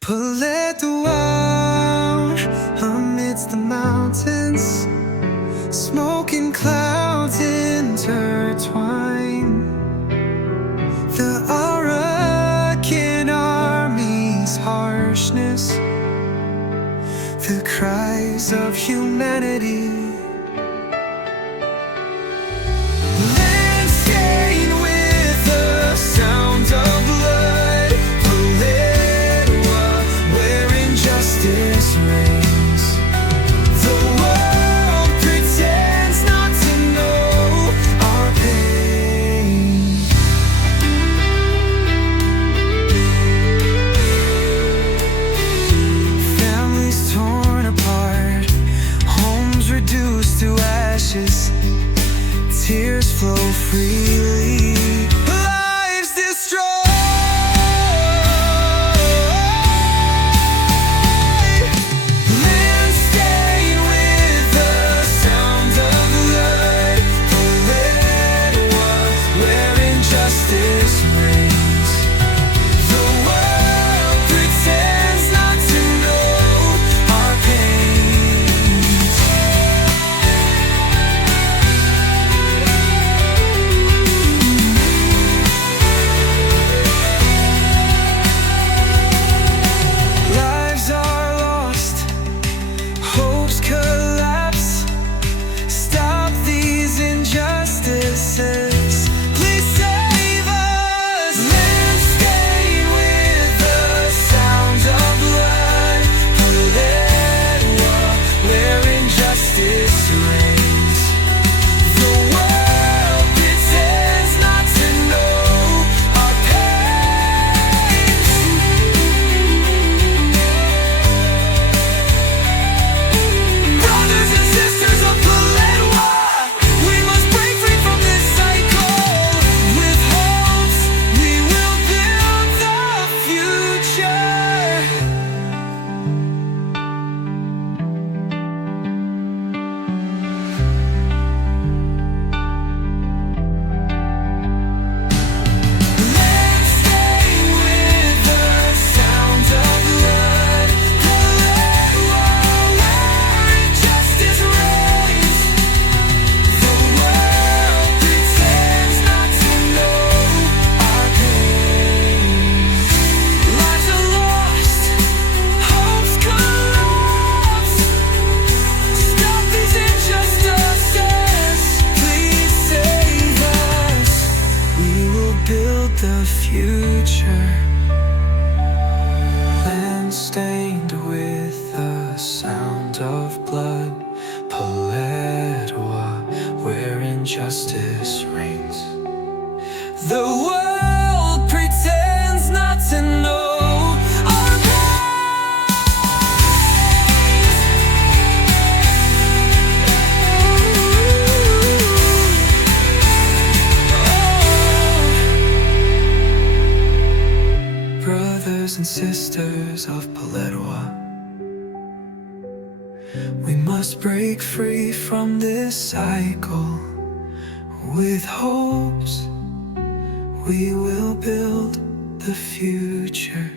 Paletwa, amidst the mountains, smoking clouds intertwine. The Arakan Army's harshness, the cries of humanity. Tears flow freely, lives destroyed. Land stained with the sound of blood. Paletwa, where injustice reigns. The world pretends not to know our pains. Please save us. Land stained with the sound of blood. Paletwa, where injustice reigns. The world pretends not to know our pains. Brothers and sisters of Paletwa, we must break free from this cycle. With hopes, we will build the future. Land stained with the sound of blood. Paletwa, where injustice reigns. The world pretends not to know our pains. Lives are lost, hopes collapse. Stop these injustices. Please save us. We will build the future. Land stained with the sound of blood. Paletwa, where injustice reigns. The world pretends not to know our pains. Brothers and sisters of Paletwa, we must break free from this cycle. With hopes, we will build the future.